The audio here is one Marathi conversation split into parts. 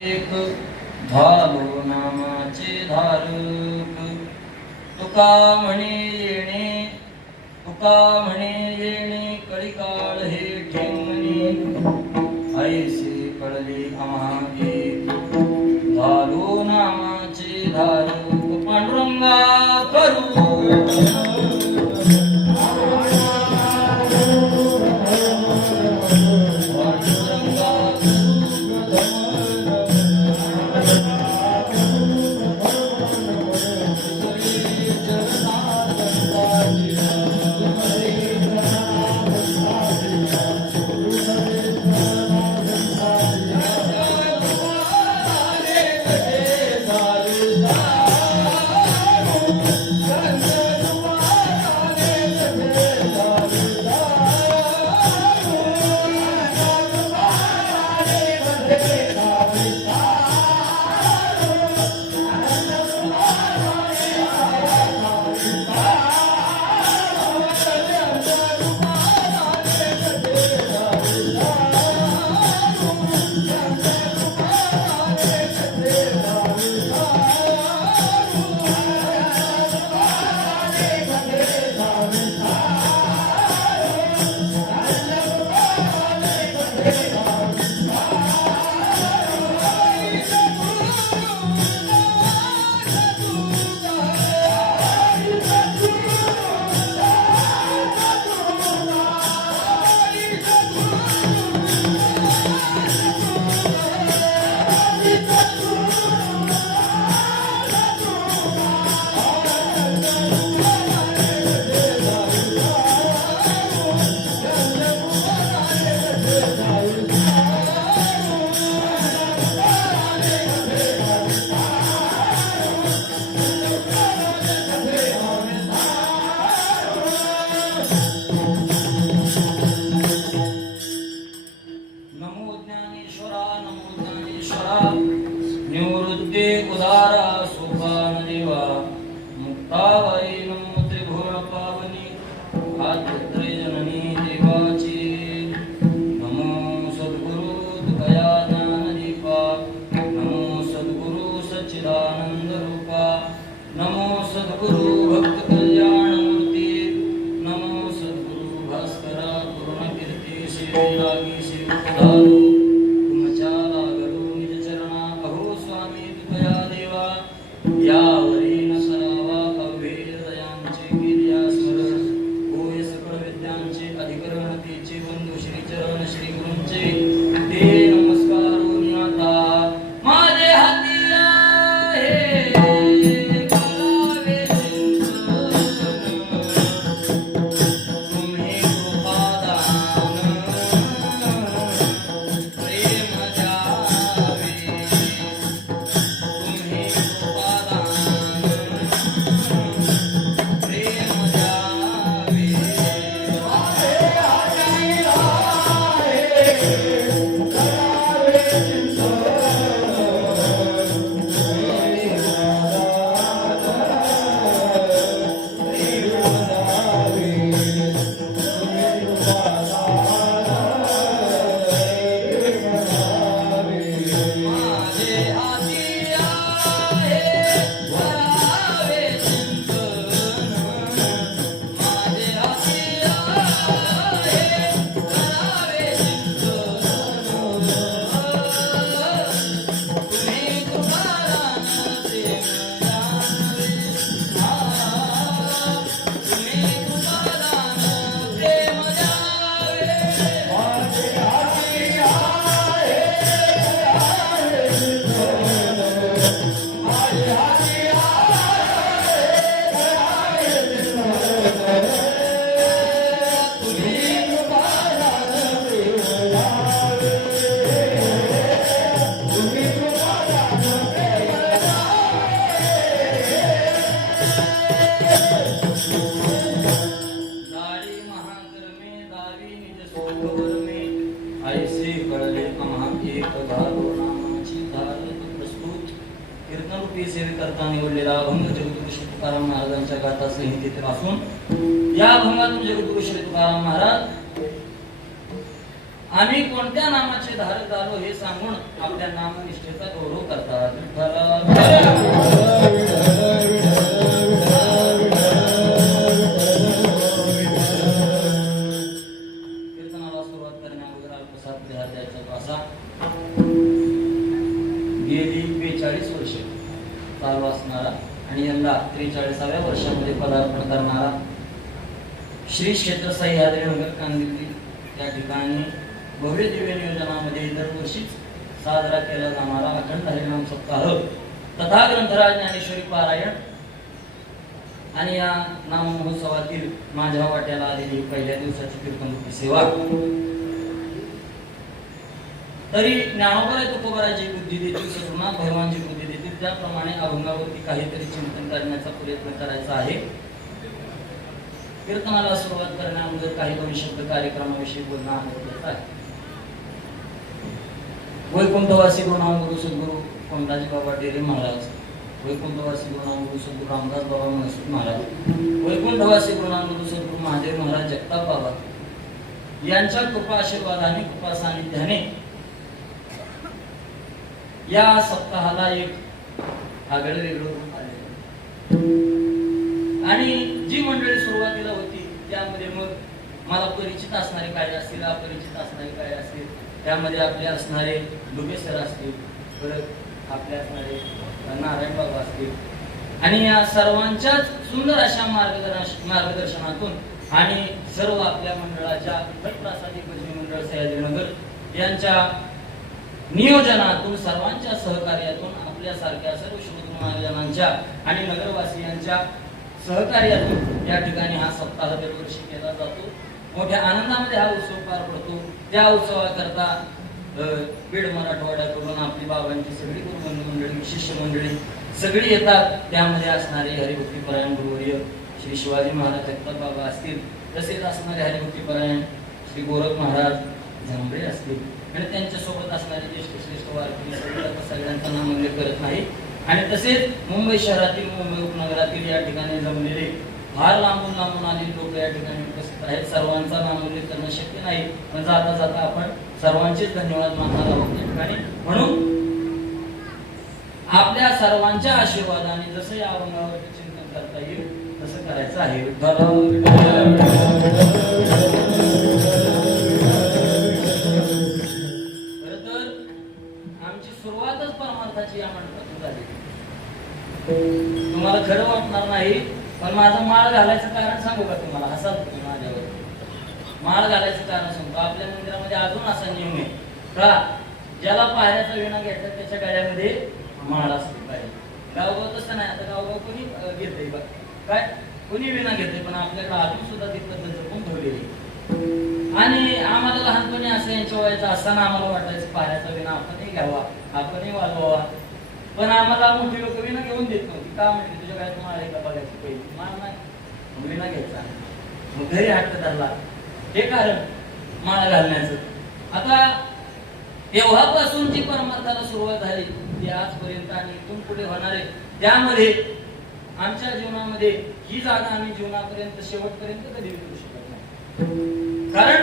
एक झालो नामाचे धारक तुका म्हणे येणे कळिकाळ हे ठेंगणे ऐसे कळले आम्हागे झालो नामाचे धारक पांडुरंगा करू निवृत्ती उदारा सुखान देवा मुक्ताबाई नमो त्रिभुवन पावनी आद्यत्रे जननी देवाची नमो सद्गुरु तुकया ज्ञानदीपा नमो सद्गुरु सच्चिदानंद रूपा नमो सद्गुरु भक्त कल्याण मूर्ती नमो सद्गुरु भास्करा पूर्ण कीर्ती सेवेलागी सेवकधारू यावरी न सरावा अभेद दयांचे गिर्या स्मरण होय सकळ विद्यांचे अधिकरण तीचे बंधू श्री चरण श्री गुरूंचे ते नमस्कारून आता माझे हाती आहे करावे तुम्ही कृपादान प्रेम द्यावे तुम्ही ऐसे कळले आम्हा एक धारो नामाची धारक प्रस्तुत कीर्तनरूपी सेवेकरता निवडलेला अभंग जगद्गुरु श्री तुकाराम महाराजांच्या गाथा संहितेत असून या अभंगातून जगद्गुरु श्री तुकाराम महाराज आम्ही कोणत्या नामाचे धारक झालो हे सांगून आपल्या नामनिष्ठेचा गौरव करतात. कीर्तनाला सुरुवात करण्याअगोदर अल्पसा प्रहार द्यायचा तो असा. गेली 42 वर्ष चालू असणारा आणि यंदा 43व्या वर्षामध्ये पदार्पण करणारा श्री क्षेत्र सह्याद्री नगर कांदिवली या ठिकाणी भव्य दिव्य नियोजनामध्ये दरवर्षीच साजरा केला जाणारा अखंड हरिनाम सप्ताह तथा ग्रंथराज ज्ञानेश्वरी पारायण आणि या नाम महोत्सवातील माझ्या वाट्याला आलेली पहिल्या दिवसाची कीर्तनरूपी सेवा. तरी ज्ञानोबा तुकोबाराची बुद्धी देतील, सद्गुरुनाथ भगवानची बुद्धी देतील, त्याप्रमाणे अभंगावरती काहीतरी चिंतन करण्याचा प्रयत्न करायचा आहे. कीर्तनाला सुरुवात करण्याअगोदर काही दोन शब्द कार्यक्रमाविषयी बोलणं आवश्यक आहे. वैकुंठवासी गुरुनामगुरु सद्गुरु कोंडाजी बाबा डेरे महाराज, वैकुंठवासी गुरुनामगुरु सद्गुरु रामदास बाबा मनसुख महाराज, वैकुंठवासी गुरुनामगुरु सद्गुरु महादेव महाराज जगताप बाबा यांच्या कृपा आशीर्वादाने कृपा सानिध्याने या सप्ताहाला एक आगळं वेगळं रूप आले. आणि जी मंडळी सुरुवातीला होती त्यामध्ये मग मला परिचित असणारे काय असतील, अपरिचित असणारे काय असतील, त्यामध्ये आपले असणारे डुबे सर असतील, परत आपले असणारे नारायण बाबा असतील आणि या सर्वांच्याच सुंदर अशा मार्गदर्शनातून आणि सर्व आपल्या मंडळाच्या प्रसादी भजनी मंडळ सह्याद्रीनगर यांच्या नियोजनातून सर्वांच्या सहकार्यातून आपल्यासारख्या सर्व श्रोतृ महाजनांच्या आणि नगरवासियांच्या सहकार्यातून या ठिकाणी हा सप्ताह दरवर्षी केला जातो. मोठ्या आनंदामध्ये हा उत्सव पार पडतो. त्या उत्सवाकरता बीड मराठवाड्याकडून आपली बाबांची सगळी गुरुबंधू मंडळी, शिष्य मंडळी सगळी येतात. त्यामध्ये असणारे हरिभक्तीपरायण गुरुवर्य श्री शिवाजी महाराज जगताप बाबा असतील, तसेच असणारे हरिभक्तीपरायण श्री गोरख महाराज झंबरे असतील आणि त्यांच्या सोबत असणारे ज्येष्ठ श्रेष्ठ वारकरी सगळ्यांचा नाम उल्लेख करत नाही. आणि तसेच मुंबई शहरातील, मुंबई उपनगरातील या ठिकाणी जमलेले फार लांबून लांबून आलेले लोक या ठिकाणी उपस्थित आहेत. सर्वांचा नाम उल्लेख करणं शक्य नाही, पण जाता जाता आपण सर्वांचेच धन्यवाद मानणार आहोत या ठिकाणी. म्हणून आपल्या सर्वांच्या आशीर्वादाने जसं या अभंगावरती चिंतन करता येईल तसं करायचं आहे. खरं तर आमची सुरुवातच परमार्थाची या मंडळातून झाली. तुम्हाला खरं वाटणार नाही, पण माझं माळ घालायचं कारण सांगू का तुम्हाला? हसाल तुम्ही माझ्यावर. माळ घालायचं कारण सांगतो. आपल्या मंदिरामध्ये अजून असा नियम आहे का ज्याला पायऱ्याचा विणा घ्यायचा त्याच्या गळ्यामध्ये माळ असली पाहिजे. गावगाव तसं नाही. आता गावगाव कोणी घेतय बघ, काय कोणी विणा घेतय, पण आपल्याकडे अजून सुद्धा ती पद्धत जपून ठेवलेली. आणि आम्हाला लहानपणी असं यांच्या वयाचं असताना आम्हाला वाटायचं पायऱ्याचा विणा आपणही घ्यावा, आपणही वाजवावा. पण आम्हाला मोठी लोक विणा घेऊन देत नव्हती. का म्हणजे तुझ्या गळ्यात माळ आहे का बघायची पहिली. माळ नाही, विणा घ्यायचा. मग घरी हट्ट धरला. हे कारण माळ घालण्याचं. आता तेव्हापासून जी परमार्थाला सुरुवात झाली ती आजपर्यंत आणि इथून पुढे होणारे, त्यामध्ये आमच्या जीवनामध्ये ही जागा आम्ही जीवनापर्यंत शेवटपर्यंत कधी विसरू शकत नाही. कारण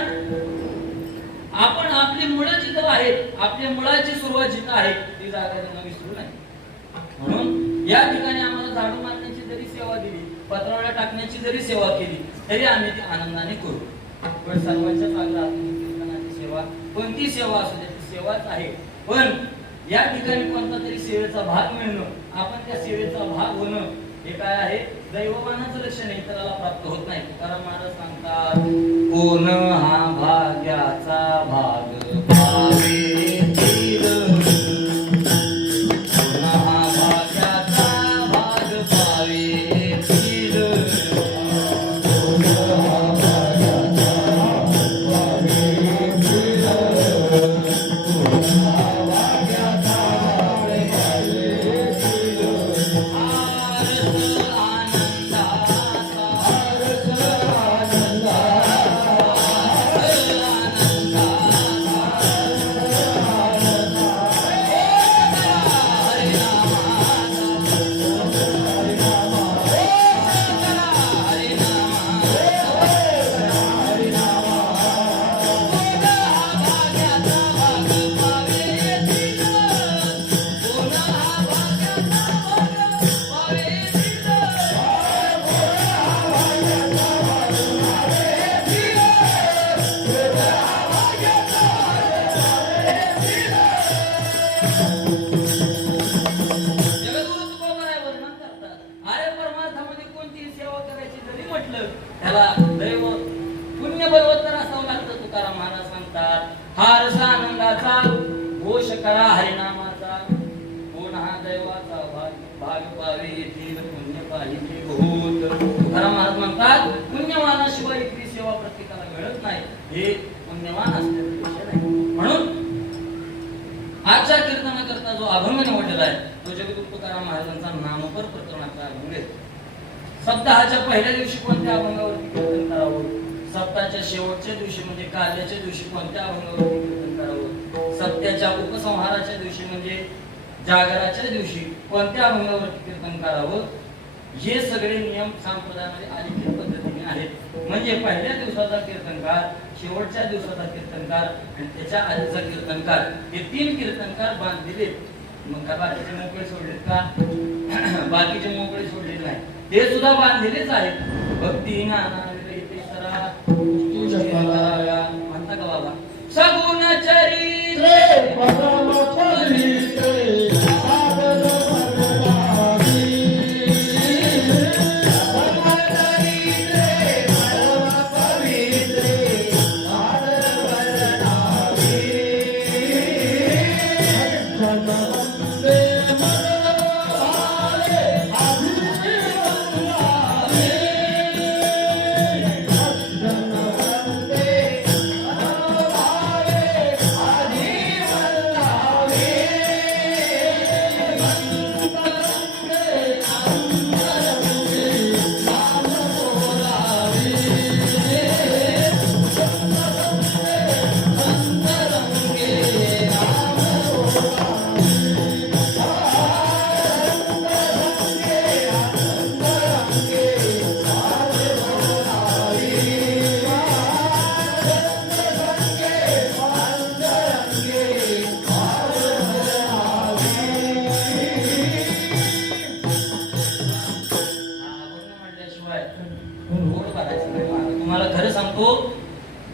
आपण आपली मुळं जिथं आहेत, आपल्या मुळाची सुरुवात जिथं आहे ती जागा त्यांना विसरू नाही. म्हणून या ठिकाणी आम्हाला झाडू मारण्याची जरी सेवा दिली, पत्रावळ्या टाकण्याची जरी सेवा केली तरी आम्ही ती आनंदाने करू. पण सर्वांच्या कीर्तनाची सेवा कोणती सेवा असू दे ती सेवाच आहे. पण या ठिकाणी कोणता तरी सेवेचा भाग मिळणं, आपण त्या सेवेचा भाग होणं हे काय आहे? दैवमानाचं लक्षण आहे, इतराला प्राप्त होत नाही. तुकाराम महाराज सांगतात, कोण हा भाग्याचा भाग पावे तीर, कोण हा भाग्याचा भाग पावे तीर, कोण हा भाग्याचा भाग पावे तीर, कोण हा भाग्याचा भाग पावे तीर. आनंदा हे पुण्यवान असलेला विषय नाही. म्हणून आजच्या कीर्तनाकरता जो अभंग निवडलेला आहे तो जगद्गुरु तुकाराम महाराजांचा नामपर प्रकरणाचा अभंग आहे. सप्ताहाच्या पहिल्या दिवशी कोणत्या अभंगावरती कीर्तन करावं, सप्ताहाच्या शेवटच्या दिवशी म्हणजे काल्याच्या दिवशी कोणत्या अभंगावरती कीर्तन करावं, सप्त्याच्या उपसंहाराच्या दिवशी म्हणजे जागराच्या दिवशी कोणत्या अभंगावरती कीर्तन करावं, हे सगळे नियम संप्रदायामध्ये अधिकृत पद्धतीने आहेत. म्हणजे पहिल्या दिवसाचा कीर्तनकार, शेवटच्या दिवसाचा कीर्तनकार आणि त्याच्या आधीचा कीर्तनकार, हे 3 कीर्तनकार बांधलेले. मग का बाकीचे मोकळे सोडलेत का? बाकीचे मोकळे सोडलेले नाही, ते सुद्धा बांधलेलेच आहेत. भक्ती नानाविरहिते सरा म्हणता का बाबा? सगुण चरित्रे परम पवित्रे सादर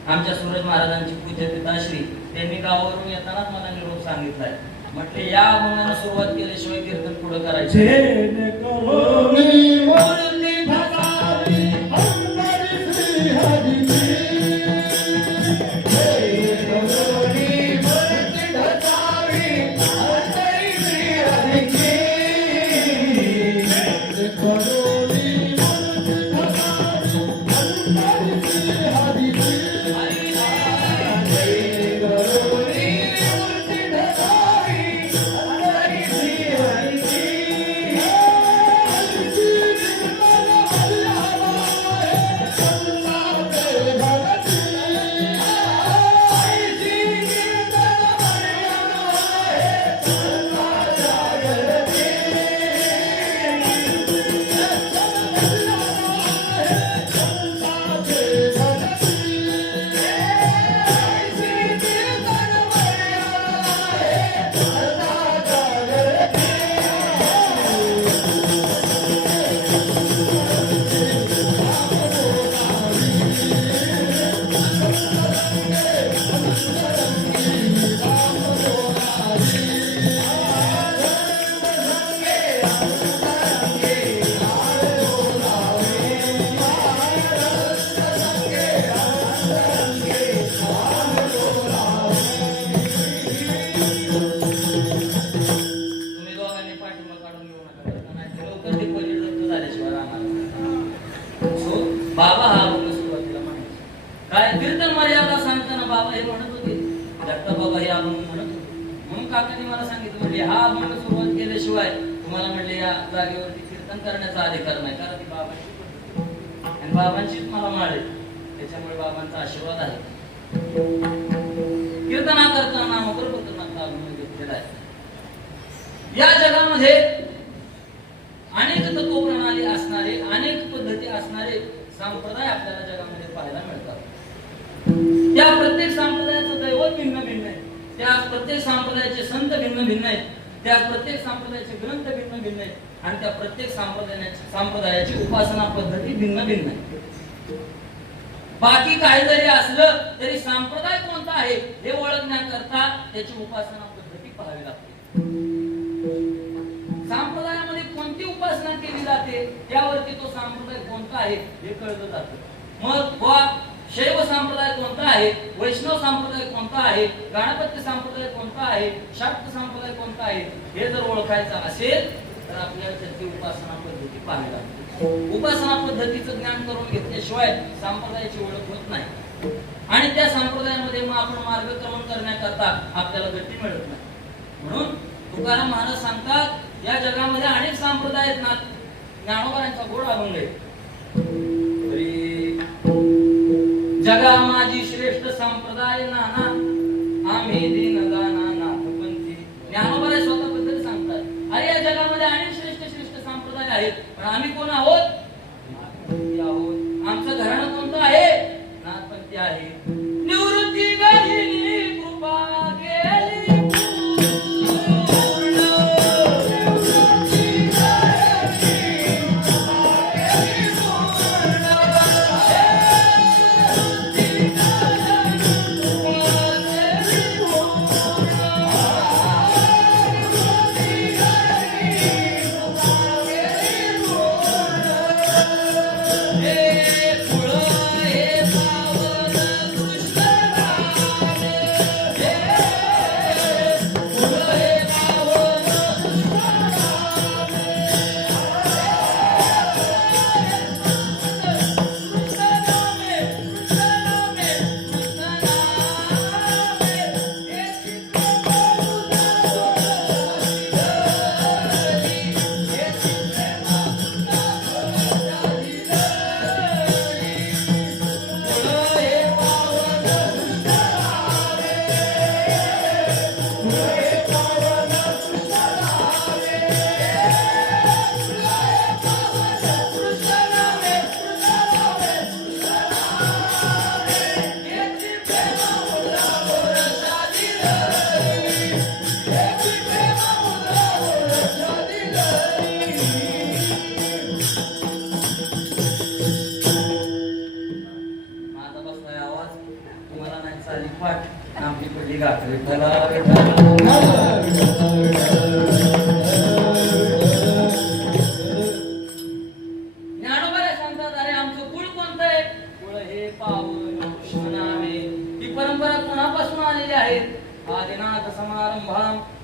आमच्या सूरज महाराजांची पूज्य पिताश्री त्यांनी गावावरून येतानाच मला निरोप सांगितलाय. म्हटले या अभंगाने सुरुवात केल्याशिवाय कीर्तन पुढे करायचे. बाबा हा अभंग सुरुवातीला म्हणायचे. काय कीर्तन मर्यादा सांगताना बाबा हे म्हणत होते, दत्ता बाबा हे अभंग म्हणत होते. म्हणून काकांनी मला सांगितलं, म्हणजे हा अभंग सुरुवात केल्याशिवाय तुम्हाला म्हणले या जागेवरती कीर्तन करण्याचा अधिकार नाही, कारण ती बाबांची आणि बाबांचीच मला माळ आहे, त्याच्यामुळे बाबांचा आशीर्वाद आहे. कीर्तना करताना नामकर पत्रनाचा अभंग घेतलेला आहे. या जगामध्ये अनेक तत्व प्रणाली असणारे, अनेक पद्धती असणारे संप्रदाय आपल्याला जगामध्ये पाहायला मिळतात. त्या प्रत्येक संप्रदायाचं दैवत भिन्न भिन्न आहे, त्या प्रत्येक संप्रदायाचे संत भिन्न भिन्न आहेत, त्या प्रत्येक संप्रदायाचे ग्रंथ भिन्न भिन्न आहेत आणि त्या प्रत्येक संप्रदायाची उपासना पद्धती भिन्न भिन्न आहे. बाकी काही जरी असलं तरी संप्रदाय कोणता आहे हे ओळखण्याकरता त्याची उपासना पद्धती पाहावी लागते. संप्रदायामध्ये कोणती उपासना केली जाते त्यावरती तो संप्रदाय कोणता आहे हे कळलं जातं. मग शैव संप्रदाय कोणता आहे, वैष्णव संप्रदाय कोणता आहे, गणपती संप्रदाय कोणता आहे, शाक्त संप्रदाय कोणता आहे हे जर ओळखायचं असेल तर आपल्याला त्याची उपासना पद्धती पाहावी लागते. उपासना पद्धतीचं ज्ञान करून घेतल्याशिवाय संप्रदायाची ओळख होत नाही. आणि त्या संप्रदायामध्ये मग आपण मार्गक्रमण करण्याकरता आपल्याला गती मिळत नाही. म्हणून तुकाराम महाराज सांगतात या जगामध्ये अनेक संप्रदाय आहेत ना. ज्ञानोबा यांचा गोड अभंग आहे. जगा माझी श्रेष्ठ संप्रदाय नाना आम्ही दीनदाना नाथपंथी. ज्ञानोबा स्वतःबद्दल सांगतात अरे या जगामध्ये अनेक श्रेष्ठ श्रेष्ठ संप्रदाय आहेत पण आम्ही कोण आहोत? नाथपंथी आहोत. आमचं घराणं कोणतं आहे? नाथपंथी आहे. निवृत्ती गहिनी कृपा केली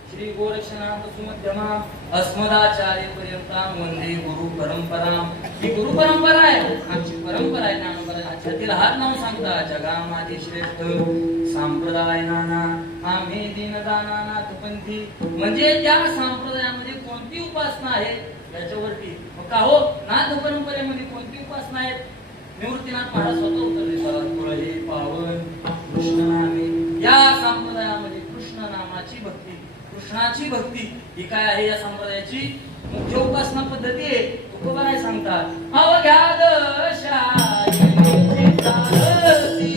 श्री गोरक्षनाथ सुमध्यमा अस्मदाचार्य पर्यंतां वंदे गुरु परंपरा. ही गुरु परंपरा आहे, आमची परंपरा आहे. ज्ञानोबा छातीला हात लावून सांगता जगामध्ये श्रेष्ठ संप्रदाय नाना आम्ही दीनदाना नाथपंथी. म्हणजे त्या संप्रदायामध्ये कोणती उपासना आहे याच्यावरती का हो नाथ परंपरेमध्ये कोणती उपासना आहे? निवृत्तीनाथ महाराज स्वतः उत्तर देतात हे पावन कृष्ण नामे. या संप्रदायामध्ये कृष्ण नामाची भक्ती कृष्णाची भक्ती ही काय आहे? या संप्रदायाची मुख्य उपासना पद्धती आहे. तुकोबा काय सांगतात अवघ्या दशाईची चालती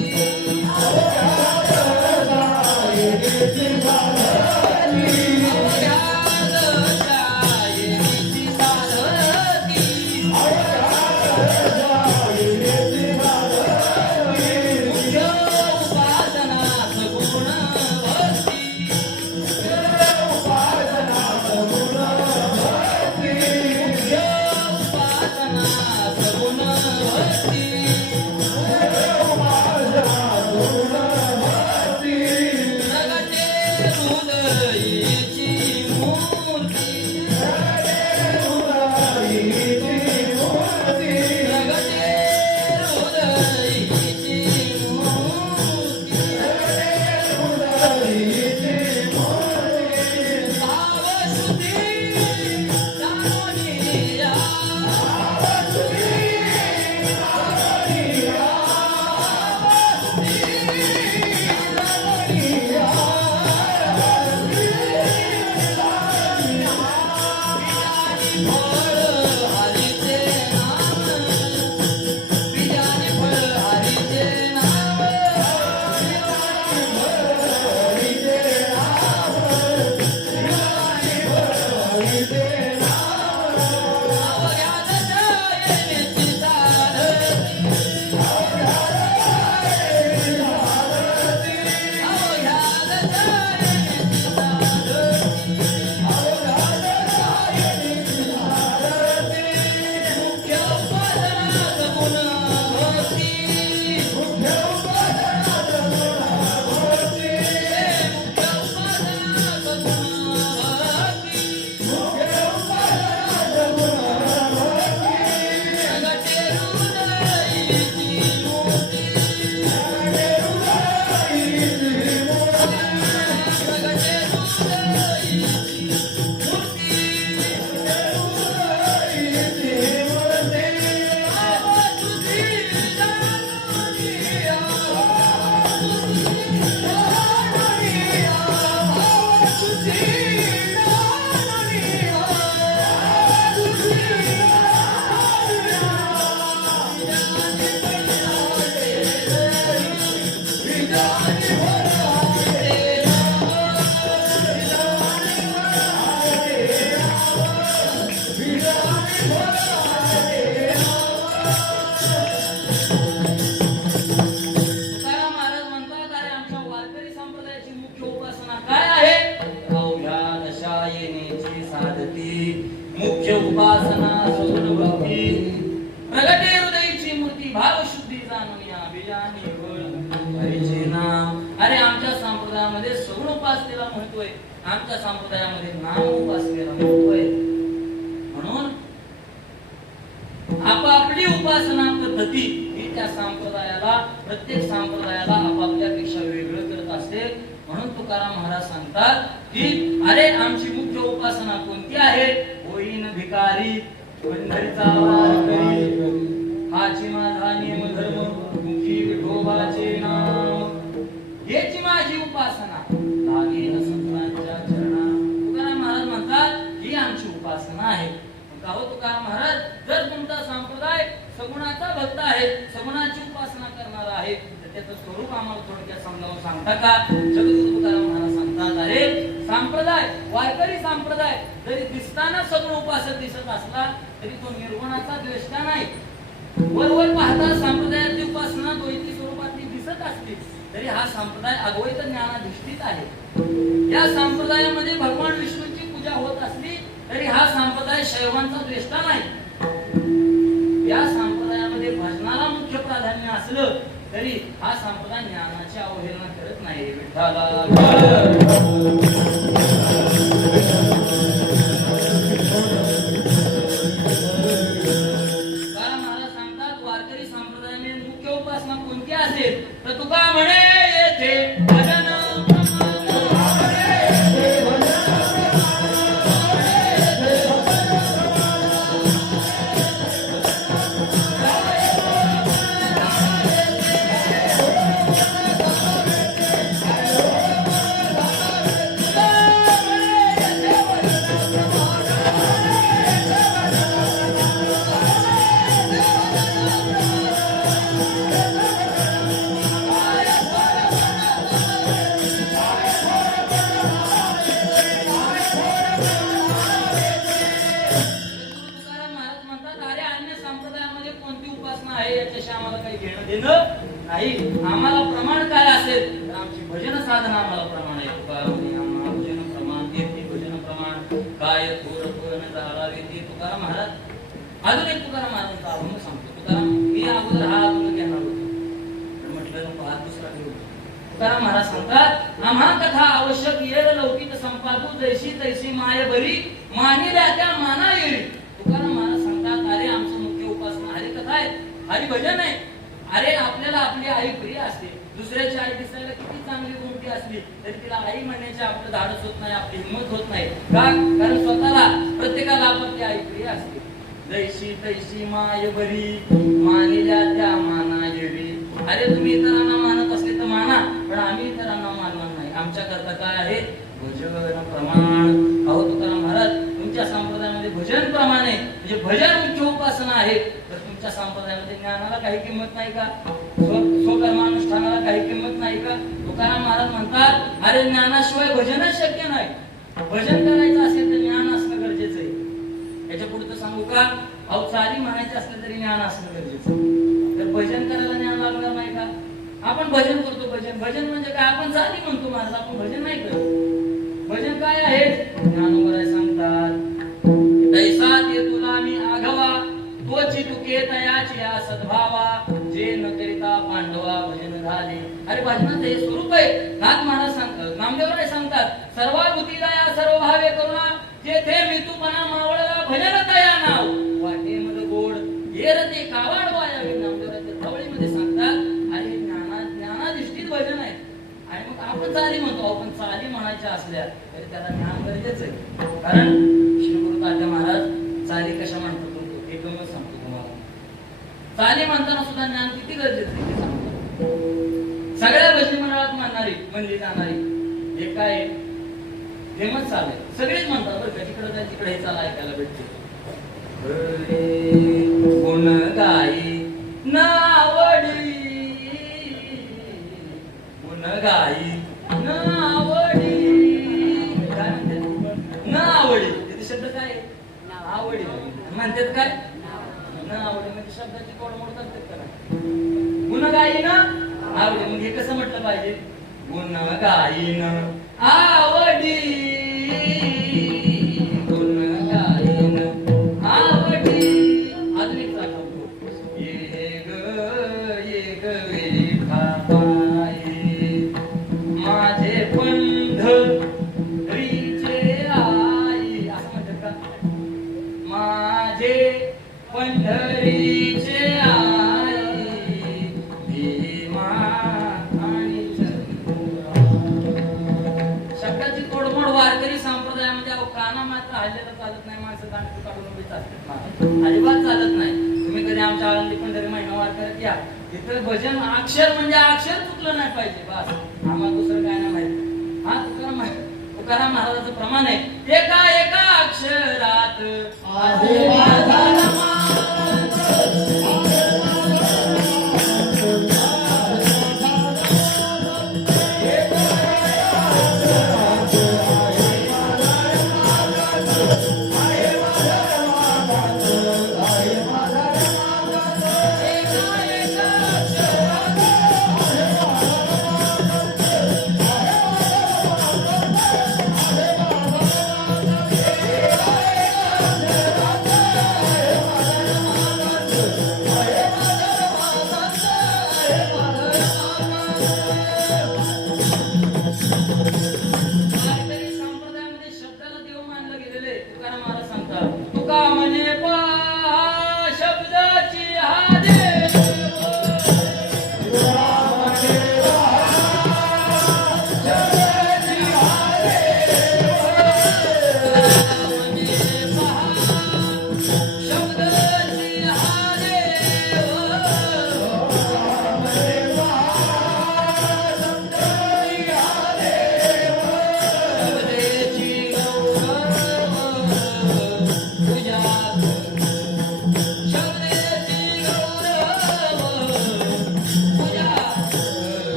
हृदयाची साधती मुख्य उपासना सगुण भक्ती प्रगटे हृदयाची मूर्ती भाव शुद्धी जाणून या बीजानी हरीचे नाम. अरे आमच्या संप्रदायामध्ये सगुण उपासनेला महत्व आहे, आमच्या संप्रदायामध्ये नाम उपासनेला महत्व आहे. म्हणून आपापली उपासना पद्धती ही त्या संप्रदायाला प्रत्येक संप्रदायाला आपापल्यापेक्षा वेगळं करत असते. म्हणून तुकाराम महाराज सांगतात की अरे आमची मुख्य उपासना कोणती आहे? होईन भिकारी पंढरीचा वार करी हाची माझा नियम धर्म मुखी विठोबाचे नाम. हेची माझी उपासना लागेल संतांच्या चरणा. तुकाराम महाराज म्हणतात ही आमची उपासना आहे. का हो तुकाराम महाराज, जर तुमचा संप्रदाय सगुणाचा भक्त आहे, सगुणाची उपासना करणारा आहे, तर त्याचं स्वरूप आम्हाला थोडक्यात समजावून सांगता का? जगद्गुरु तुकाराम महाराज सांगतात अरे संप्रदाय वारकरी संप्रदाय जरी दिसताना सगुण उपासक दिसत असला तरी तो निर्गुणाचा द्वेष्टा नाही. वरवर पाहता संप्रदायाची उपासना द्वैती स्वरूपातली दिसत असली तरी हा संप्रदाय अद्वैत ज्ञानाधिष्ठित आहे. या संप्रदायामध्ये भगवान विष्णूची पूजा होत असली तरी हा संप्रदाय शैवांचा द्वेष्टा नाही. या संप्रदायामध्ये भजनाला मुख्य प्राधान्य असलं तरी हा संप्रदाय ज्ञानाची अवहेलना करत नाही. विठ्ठला महाराज सांगतात वारकरी संप्रदायाने मुख्य उपासना कोणती असेल तर तुका म्हणे येथे भजन नाही. आम्हाला प्रमाण काय असेल तर आमची भजन साधना आम्हाला प्रमाण आहे. तुकाराम भजन प्रमाण ते भजन प्रमाण काय थोर पण जाळावे ते तुकाराम महाराज. अजून एक तुकाराम महाराजांचा अभंग सांगतो. तुकाराम मी अगोदर हा अभंग घेणार होतो म्हटलं नको हा दुसरा घेऊ. तुकाराम महाराज सांगतात आम्हा कथा आवश्यक येर लौकिक संपादू जैशी तैसी माय बरी मानिल्या त्या माना येईल. तुकाराम महाराज सांगतात अरे आमचं मुख्य उपासना हरी कथा आहे, हरी भजन आहे. अरे आपल्याला आपली आई प्रिय असते. दुसऱ्याची आई दिसायला किती चांगली गोमटी असली तरी तिला आई म्हणण्याचे आपलं धाडस होत नाही, आपली हिंमत होत नाही. का? कारण स्वतःला प्रत्येकाला आपली आई प्रिय असते. जैशी तैशी माय बरी मानिल्या त्या माना येवी. अरे तुम्ही इतरांना मानत असले तर माना, पण आम्ही इतरांना मानणार नाही. आमच्या करता काय आहे? भजन प्रमाण. अहो तुकाराम महाराज तुमच्या संप्रदायामध्ये भजन प्रमाण आहे, म्हणजे भजन मुख्य उपासना आहे. तर तुमच्या संप्रदायामध्ये ज्ञानाला काही किंमत नाही का? स्वकर्मानुष्ठानाला काही किंमत नाही का? तुकाराम महाराज म्हणतात अरे ज्ञानाशिवाय भजनच शक्य नाही. भजन करायचं असेल तर ज्ञान असणं गरजेचं आहे. याच्या पुढचं सांगू का? अहो चाली म्हणायचं असलं तरी ज्ञान असणं गरजेचं आहे. तर भजन करायला ज्ञान लागणार नाही का? आपण भजन करतो. भजन म्हणजे काय? आपण चाली म्हणतो महाराज, आपण भजन नाही करत. भजन काय आहे? ज्ञानोबराय सांगतात तैसा ते तुला मी आघवा तोची तुके तयाची सद्भावा जे न करिता पांडवा भजन झाले. अरे भजनाचं हे स्वरूप आहे. नाथ महाराज सांगतात, नामदेवराय सांगतात सर्वाभूती दया सर्व भावे करुणा जेथे मितूपणा मावळला भजन तया नाव वाटे मध गोड येर ते कावाड वायावे. नामदेवराय थवळीमध्ये सांगतात अरे ज्ञानाधिष्ठित भजन आहे. आणि मग आपण चाली म्हणतो, आपण चाली म्हणायच्या असल्या तरी त्याला ज्ञान गरजेचं आहे. कारण श्री गुरु तात्या महाराज चाली कशा म्हणतात हे गमत सांगतो तुम्हाला. चाली म्हणताना सुद्धा ज्ञान किती गरजेचं आहे ते सांगतो. सगळ्या भजनी मंडळात म्हणली जाणारी हे काय फेमस चाल आहे. सगळेच म्हणतात बरं का, जिकडं काय तिकडे हे चाल ऐकायला भेटते. गुण गाई नावडी गुण गाई नावडी. काय म्हणतात? नावडी. त्याचे शब्द काय? आवडी म्हणतात. काय नावडी म्हणजे शब्दाची तोडमोड करतात का? गुण गाई ना आवडी. मग हे कसं म्हटलं पाहिजे? गुण गाई न आवडी पंढरीचे आई भीमा आणि चंद्रा. शब्दाची तोडमोड वारकरी संप्रदायामध्ये काना मात्र हल्लेला चालत नाही. माणसं दांडकं काढून उभे चालतात, अजिबात चालत नाही. तुम्ही कधी आमच्या आळंदी पंढरी महिना वार करत या, तिथं भजन अक्षर म्हणजे अक्षर चुकलं नाही पाहिजे, बस. आम्हाला दुसरं काय नाही माहिती. हा तुकाराम महाराजाचं प्रमाण आहे, एका एका अक्षरात आहे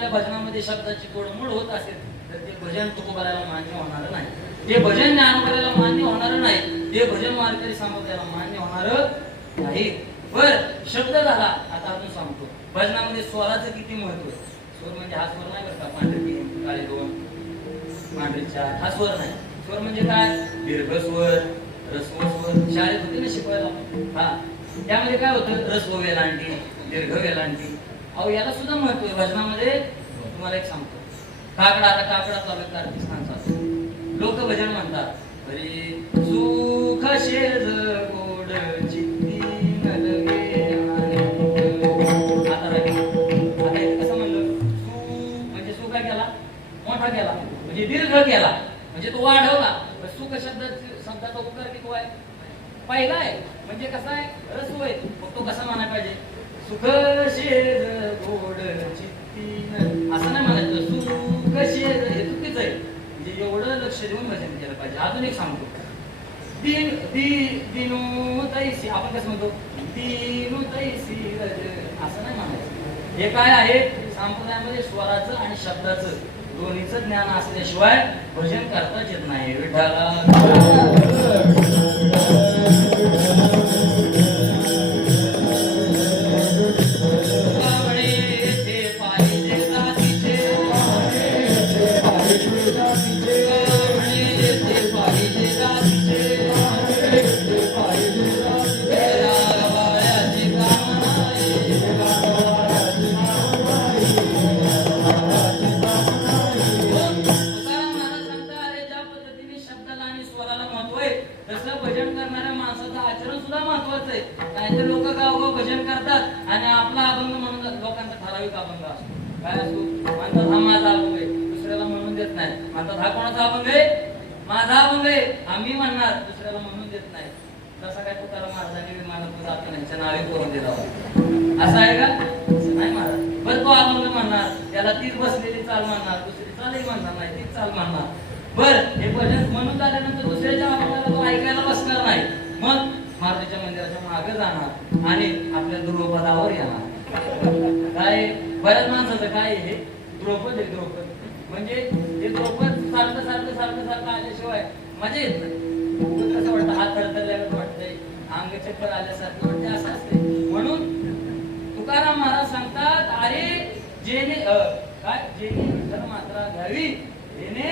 माझा भजनामध्ये शब्दाची तोडमोड होत असेल तर ते भजन तुकोबाराला मान्य होणार नाही, ते भजन ज्ञानोबाला मान्य होणार नाही, ते भजन वारकरी संप्रदायाला मान्य होणार नाही. बर शब्द झाला. आता अजून सांगतो भजनामध्ये स्वराचं किती महत्व आहे. स्वर म्हणजे हा स्वर नाही बरं का, पांढरी काळे दोन पांढरी चार, हा स्वर नाही. स्वर म्हणजे काय, दीर्घ स्वर, ऱ्हस्व स्वर. शाळेत होते ना शिकवायला. हा त्यामध्ये काय होतं, ऱ्हस्व वेलांटी, दीर्घ वेलांटी. अहो याला सुद्धा महत्व आहे भजनामध्ये. तुम्हाला एक सांगतो, काकडा. आता काकडा चालू आहे कार्तिक स्थानचा. लोक भजन म्हणतात, हरी सुख शेज गोड चित्ती नलगे. आता कसं म्हणलं, सु म्हणजे सु काय केला, मोठा केला, म्हणजे दीर्घ केला, म्हणजे तो वाढवला. सुख शब्दाचा उकार किती आहे, पहिला आहे. म्हणजे कसा आहे, रस्व आहे. मग तो कसा म्हणायला पाहिजे, सुख शेज गोड चित्तीन, असं नाही म्हणायचं. सुख शेज हे चुकीच आहे. म्हणजे एवढं लक्ष देऊन भजन केलं पाहिजे. अजून एक सांगतो, दिनू तैसी. आपण कसं म्हणतो, दिनू तैसी, असं नाही म्हणायचं. हे काय आहे, संप्रदायामध्ये स्वराचं आणि शब्दाचं दोन्हीचं ज्ञान असल्याशिवाय भजन करताच येत नाही. विठ्ठला ठराविक अभंग असतो. काय असतो? म्हणतात हा माझा अभंग आहे, दुसऱ्याला म्हणून देत नाही. म्हणतात हा कोणाचा अभंग आहे? माझा अभंग आहे, आम्ही म्हणणार, दुसऱ्याला म्हणून देत नाही. जसा काय तुकाराम महाराजांनी विमानातून जाताना नावे करून दिला असं आहे का? असं नाही महाराज. बरं तो अभंग म्हणणार, त्याला तीच बसलेली चाल म्हणणार, दुसरी चालही म्हणणार नाही, तीच चाल म्हणणार. बर हे भजन म्हणून झाल्यानंतर दुसऱ्याच्या अभंगाला तो ऐकायला बसणार नाही. मग मारुतीच्या मंदिराच्या मागे जाणार आणि आपल्या द्रुपदावर येणार. काय बऱ्याच माणसाचं काय हे द्रौपद आहे. द्रौपद म्हणजे हे द्रौपद सारखं सारखं सारखं सारखं आल्याशिवाय मजा येत नाही. कसं वाटतं, हात थरथरल्यावर वाटतंय, अंग चक्कर आल्यासारखं वाटते, असं असते. म्हणून तुकाराम महाराज सांगतात, अरे जेने काय जेने विठ्ठल मात्रा घ्यावी जेने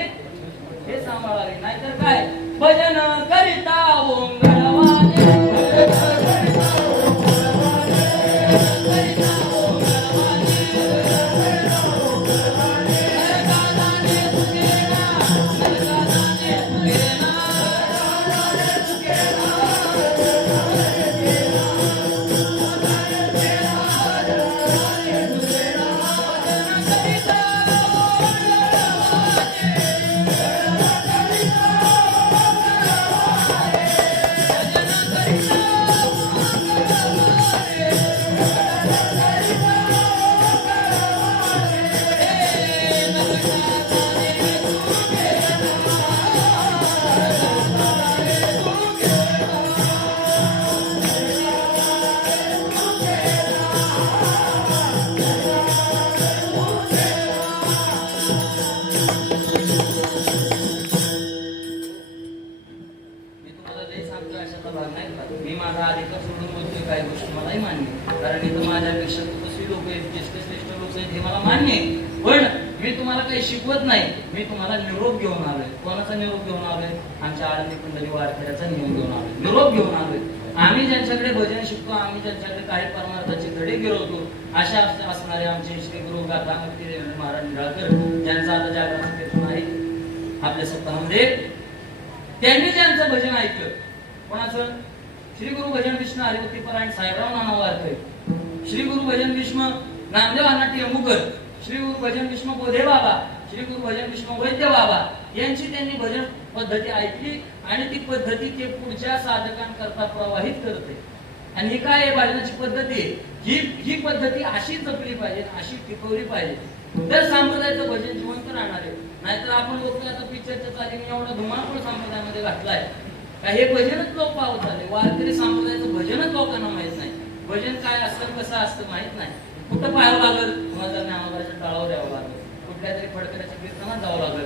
हे सांभाळावे, नाहीतर काय भजन करिता ओंगळवाने मी माझा अधिकार सोडून बोलतोय काही गोष्टी मलाही मान्य, कारण इथं माझ्यापेक्षा तपस्वी लोक आहेत, ज्येष्ठ लोक आहेत हे मला मान्य आहे. पण मी तुम्हाला काही शिकवत नाही, मी तुम्हाला निरोप घेऊन आलोय. कोणाचा निरोप घेऊन आलोय? आमच्या आळंदी कुंडली वारकऱ्याचा निरोप घेऊन आलोय. आम्ही ज्यांच्याकडे भजन शिकतो, आम्ही ज्यांच्याकडे काही परमार्थाचे धडे गिरवतो, अशा असणारे आमचे श्री गुरु गाथामूर्ती देवेंद्र महाराज निराळकर, ज्यांचा आता जागरण कीर्तन आहे आपल्या सप्ताहामध्ये, त्यांनी ज्यांचं भजन ऐकलं. कोणाचं? श्री गुरु भजन विष्णू हरिभक्ती परायण साहेबराव नाना वारकरी, श्री गुरु भजन विष्णू नामदेव अण्णा टेंबुकर, श्री गुरु भजन विष्णू बोधे बाबा, श्री गुरु भजन विष्णू वैद्य बाबा यांची त्यांनी भजन पद्धती ऐकली आणि ती पद्धती ते पुढच्या साधकांकरता प्रवाहित करते. आणि ही काय आहे भजनाची पद्धती? ही पद्धती अशी जपली पाहिजे, अशी टिकवली पाहिजे, तर संप्रदायाचं भजन जिवंत राहणार आहे. नाहीतर आपण लोक आता पिक्चरच्या चालीने एवढा धुमाकूळ संप्रदायामध्ये घातलाय का हे भजनच लोक पावत झाले. वारकरी संप्रदायाचं भजनच लोकांना माहित नाही. भजन काय असतं, कसं असतं माहित नाही. कुठं पाहावं लागल? तुम्हाला ज्ञानोबाच्या टाळावर यावं लागल, कुठल्या तरी फडकऱ्याच्या कीर्तनात जावं लागल,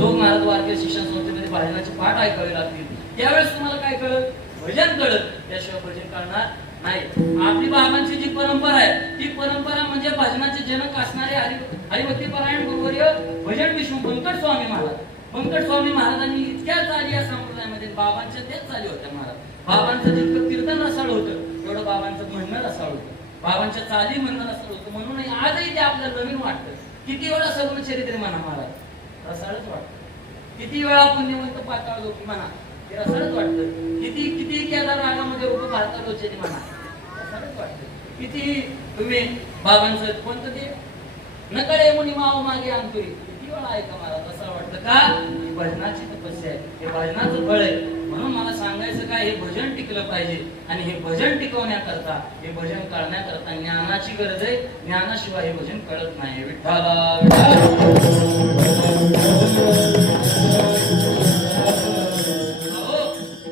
लोक महाराज वारकरी शिक्षण संस्थेमध्ये भजनाचे पाठ ऐकावे लागतील. त्यावेळेस तुम्हाला काय कळत? भजन कळत. त्याशिवाय भजन कळणार नाही. आपली बाबांची जी परंपरा आहे ती परंपरा म्हणजे भजनाचे जनक असणारे हरिभक्ती परायण गुरुवर्य भजन विष्णू बंकट स्वामी महाराज. बंकट स्वामी महाराजांनी इतक्या चाली या संप्रदायामध्ये, बाबांच्या त्याच चाली होत्या महाराज. बाबांचं जितकं कीर्तन रसाळ होतं तेवढं बाबांचं म्हणणं रसाळ होतं, बाबांच्या चाली म्हणणं रसाळ होतं. म्हणून आजही ते आपल्याला नवीन वाटतं. किती वेळा सगळं चरित्र म्हणा महाराज रसाळच वाटतं. किती वेळा पुण्यवंत पाताळ लोकी म्हणा ते रसाळच वाटतं. किती केदार रागामध्ये रूप भारतात लोचेली म्हणा रसाळच वाटतं. किती तुम्ही बाबांचं कोणतं ते नकडे मुनी माव मागे आणतोय किती वेळा ऐका महाराज असं वाटतं का ही भजनाची तपस्या आहे, हे भजनाचं फळ आहे. म्हणून मला सांगायचं काय, हे भजन टिकलं पाहिजे आणि हे भजन टिकवण्याकरता, हे भजन कळण्याकरता ज्ञानाची गरज आहे. ज्ञानाशिवाय हे भजन कळत नाही. विठ्ठला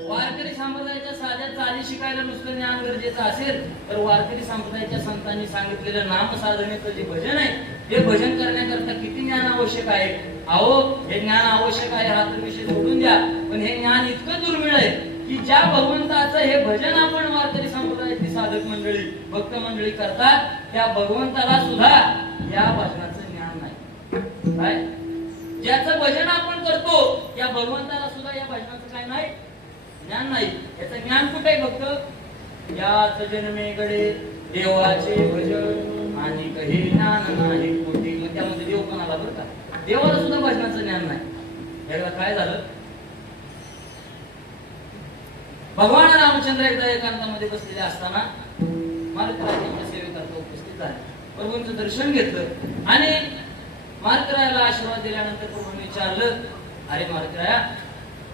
वारकरी संप्रदायाच्या साध्या चाली शिकायला नुसतं ज्ञान गरजेचं असेल तर वारकरी संप्रदायाच्या संतांनी सांगितलेलं नाम साधनेचं जे भजन आहे ते भजन करण्याकरता किती ज्ञान आवश्यक आहे. अहो हे ज्ञान आवश्यक आहे हा तर विषय सोडून द्या, पण हे ज्ञान इतकं दुर्मिळ आहे की ज्या भगवंताचं हे भजन आपण वारकरी संप्रदायाची साधक मंडळी भक्त मंडळी करतात त्या भगवंताला सुद्धा या भजनाचं ज्ञान नाही. काय ज्याचं भजन आपण करतो त्या भगवंताला सुद्धा या भजनाचं काय नाही, ज्ञान नाही. याचं ज्ञान कुठे आहे? फक्त याच जन्मे गडे देवाचे भजन आणि काही ज्ञान नाही कोटी. मग त्यामध्ये देव पण आला बरं का, देवाला सुद्धा भजनाचं ज्ञान नाही. एकदा काय झालं, भगवान रामचंद्र एकदा एकांतामध्ये बसलेले असताना मारुती राजांच्या सेवेकरता उपस्थित झाले. प्रभूंचं दर्शन घेतलं आणि मार्करायाला आशीर्वाद दिल्यानंतर प्रभूंनी विचारलं, अरे मार्कराया,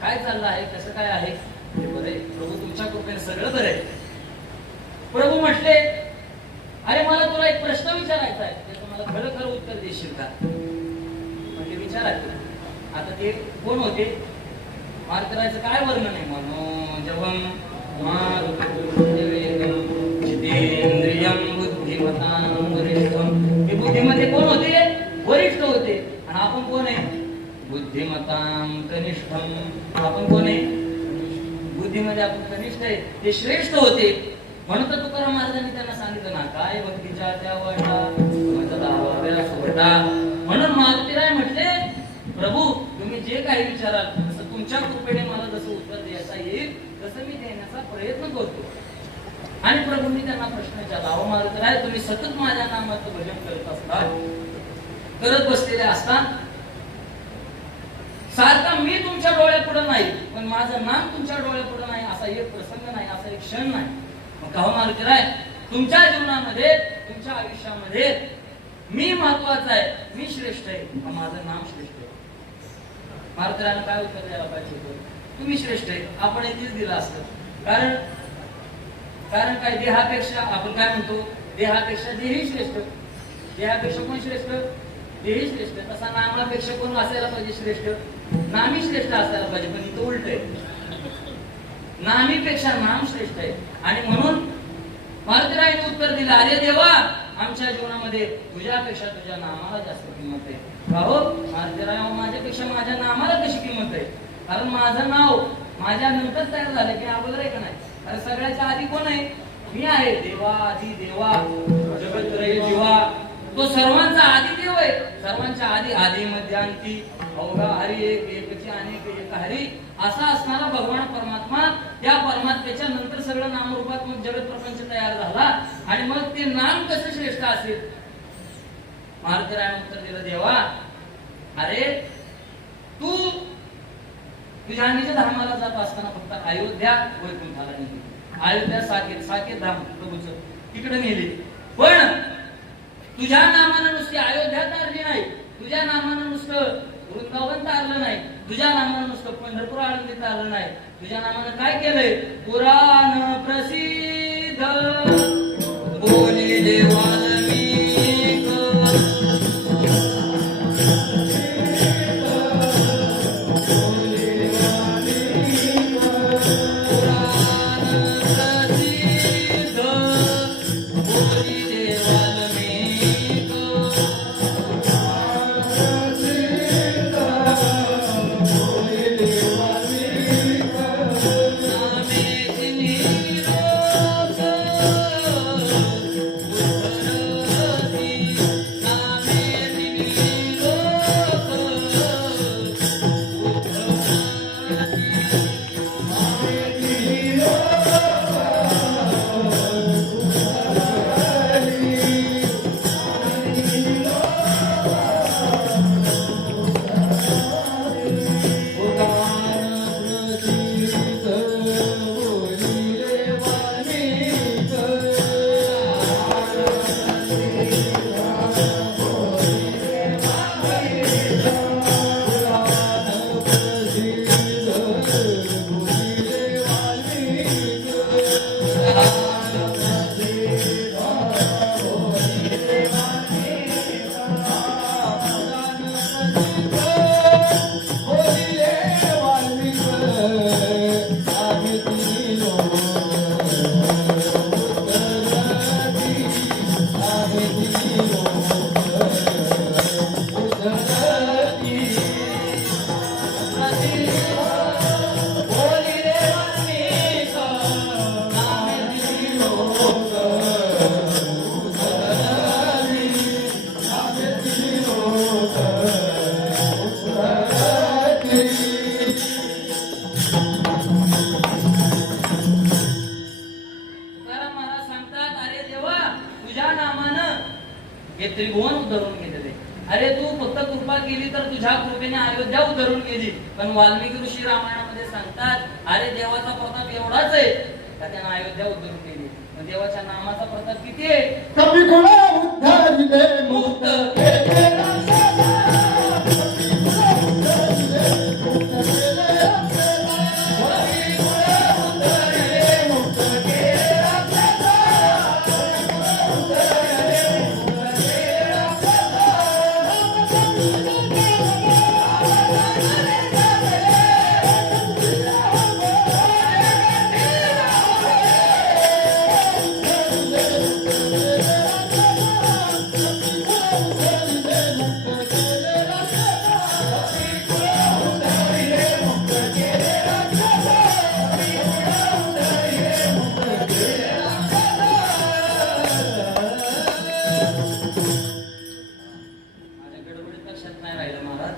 काय चाललं आहे, कसं काय आहे? ते बरे प्रभू, तुमच्या कृपेने सगळं बरं आहे. प्रभू म्हटले, अरे मला तुला एक प्रश्न विचारायचा आहे, त्याचं मला खरं खरं उत्तर देशील का? म्हणजे विचारायचं. आता ते कोण होते? मार्करायाचं काय वर्णन आहे? मनोजवम जितेंद्रियम बुद्धिमतां वरिष्ठम. हे बुद्धीमध्ये कोण होते? वरिष्ठ होते. आणि आपण कोण आहे? बुद्धिमतां कनिष्ठम. आपण कोण आहे? बुद्धीमध्ये आपण कनिष्ठ आहे, ते श्रेष्ठ होते. म्हणून तर तुकाराम महाराजांनी त्यांना सांगितलं ना, काय भक्तीच्या त्या वाटा सोडा. म्हणून मारुतीराय म्हटले, प्रभू तुम्ही जे काही विचाराल तसं तुमच्या कृपेने मला जसं उत्तर द्यायचा येईल तसं मी देण्याचा प्रयत्न करतो. आणि प्रभूंनी त्यांना प्रश्न विचारला, अहो मारुतीराय, तुम्ही सतत माझ्या नामाचं भजन करत असता, करत बसलेले असता, सारखा मी तुमच्या डोळ्यापुढे नाही पण माझं नाम तुमच्या डोळ्यापुढे नाही, असा एक प्रसंग नाही, असा एक क्षण नाही. मग का मारुतीराय, तुमच्या जीवनामध्ये, तुमच्या आयुष्यामध्ये मी महत्वाचा आहे, मी श्रेष्ठ आहे, माझं नाम श्रेष्ठ आहे? मारुतीरायाला काय उत्तर द्यायला पाहिजे होतं? तुम्ही श्रेष्ठ आहे. आपण तेच दिलं असतं. कारण काय, देहापेक्षा आपण काय म्हणतो, देहापेक्षा देही श्रेष्ठ. देहापेक्षा कोण श्रेष्ठ? देही श्रेष्ठ. तसा नामापेक्षा कोण असायला पाहिजे श्रेष्ठ? नामी श्रेष्ठ असायला पाहिजे. पण इथं उलट आहे, नामीपेक्षा नाम श्रेष्ठ आहे. आणि म्हणून मारुतीरायाने उत्तर दिलं, अरे देवा, आमच्या जीवनामध्ये तुझ्यापेक्षा तुझ्या नामाला जास्त किंमत आहे. का हो मारुतीराय, माझ्यापेक्षा माझ्या नामाला कशी किंमत आहे? कारण माझं नाव माझ्या नंतर तयार झालं की अगोदर आहे का नाही? कारण सगळ्याच्या आधी कोण आहे? मी आहे. देवा आधी देवा जगत रहे जीवा. तो सर्वांचा आधी देव आहे. सर्वांच्या आधी आधी मध्य अंती अवघा हरी एक, एकची अनेक एक हरी असा असणारा भगवान परमात्मा, त्या परमात्म्याच्या नंतर सगळं नामरूपात्मक जगत प्रपंच तयार झाला. आणि मग ते नाम कसं श्रेष्ठ असेल? मारुतीरायाने उत्तर दिलं, देवा, अरे तू तुझ्या निज धामाला जात असताना फक्त अयोध्या वैकुंठाला नेली. अयोध्या साकेत धाम प्रभूचं तिकडे नेली. पण तुझ्या नामानं नुसती अयोध्या तारली नाही, तुझ्या नामानं नुसतं वृंदावन तारलं नाही, तुझ्या नामानं नुसतं पंढरपूर आळंदी तारलं नाही, तुझ्या नामानं काय केलंय? पुराण प्रसिद्ध बोलिले वाल्मिक. हे त्रिभुवन उद्धरून गेलेले. अरे तू फक्त कृपा केली तर तुझ्या कृपेने अयोध्या उद्धरून गेली. पण वाल्मिकी ऋषी रामायणामध्ये सांगतात, अरे देवाचा प्रताप एवढाच आहे का त्यानं अयोध्या उद्धरून गेली. पण देवाच्या नामाचा प्रताप किती आहे. कपी गुणा उद्धारिले मुक्त केले राक्षसा. कपी गुणा उद्धारिले मुक्त केले राक्षसा. कपी गुणा उद्धारिले मुक्त केले राक्षसा. माझ्या गडबडीत लक्षात नाही राहिलं महाराज.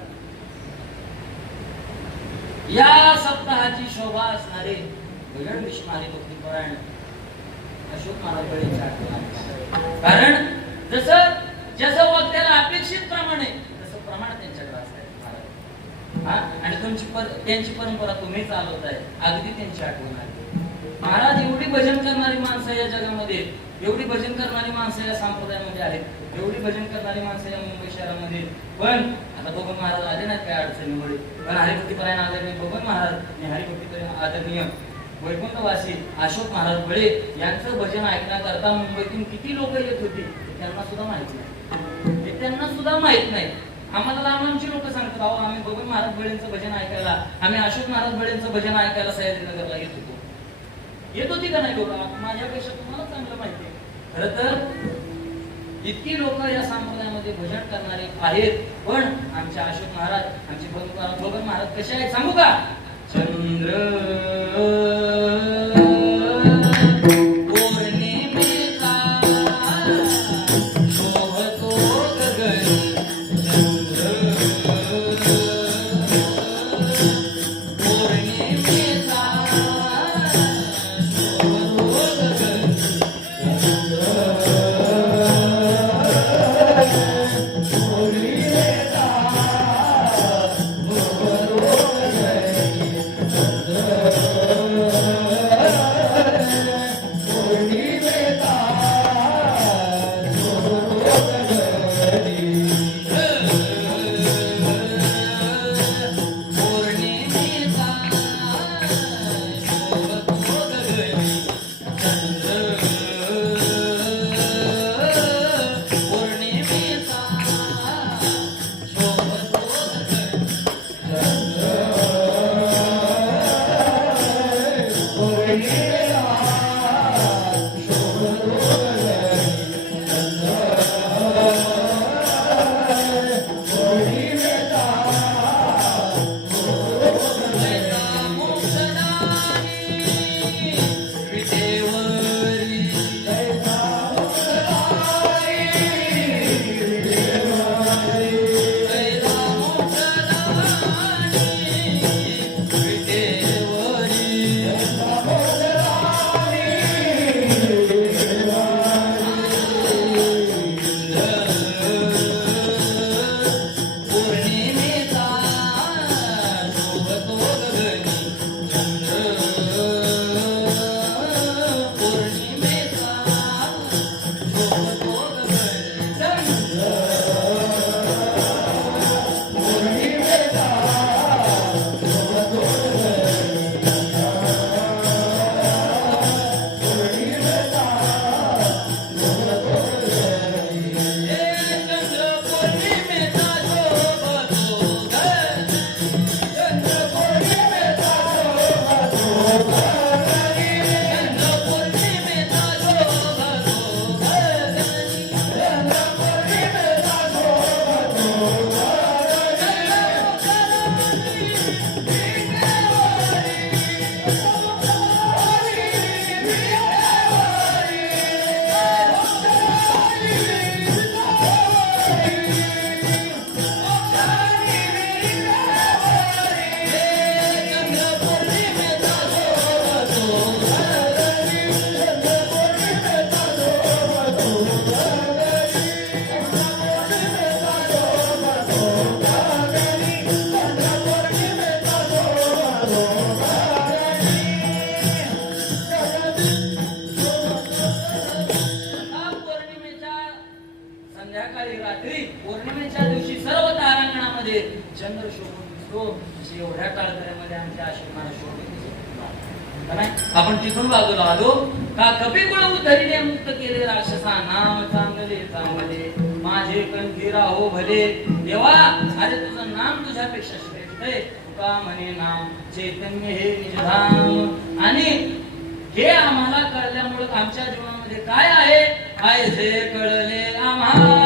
या सप्ताहाची शोभा असणारे भजन विष्णारे भक्तिपरायण अशोक महाराज बळींच्या आठवण आली. कारण जसं वक्त्याला अपेक्षित प्रमाणे तसं प्रमाण त्यांच्याकडे असतंय महाराज. आणि त्यांची परंपरा तुम्ही चालवताय. अगदी त्यांची आठवण आली. महाराज एवढी भजन करणारी माणसं या जगामध्ये, एवढी भजन करणारी माणसं या संप्रदायामध्ये आहेत, एवढी भजन करणारी माणसं या मुंबई शहरामध्ये. पण आता बबन महाराज आले नाहीत काय अडचणीमुळे. पण हरिभक्तीपरायण आदरणीय बबन महाराज आणि हरिभक्तीपरायण आदरणीय वैकुंठवासी अशोक महाराज बळे यांचं भजन ऐकण्याकरता मुंबईतून किती लोक येत होती त्यांना सुद्धा माहित नाही. हे त्यांना सुद्धा माहित नाही. आम्हाला लांबची लोक सांगतात, अहो आम्ही बबन महाराज बळेंचं भजन ऐकायला, आम्ही अशोक महाराज बळेंचं भजन ऐकायला सह्याद्रीनगरला येत होतो. येत होती का नाही लोक? माझ्यापेक्षा तुम्हाला चांगलं माहिती आहे. खरं तर इतकी लोक या संप्रदायामध्ये भजन करणारे आहेत. पण आमचे अशोक महाराज, आमचे बबन महाराज कसे आहेत सांगू का? चंद्र पौर्णिमेचा शोभतो गगन. चंद्र पौर्णिमेचा Oh रात्री पौर्णिमेच्या दिवशी सर्व तारांगणामध्ये चंद्र शोभून दिसतो. अशी एवढ्या काळखऱ्यामध्ये आमच्या आश्रमाला शोभून दिसतो नाही. आपण तिथून बाजूला आलो का कपिकुळ उद्धरीने मुक्त केले राक्षसा नाम चांगले चांगले माझे कंठी राहो भले. देवा अरे तुझं नाम तुझ्यापेक्षा श्रेष्ठ आहे. तुका म्हणे नाम चैतन्य हे निजधाम. आणि हे आम्हाला कळल्यामुळे आमच्या जीवनामध्ये काय आहे आयसे कळले आम्हाला.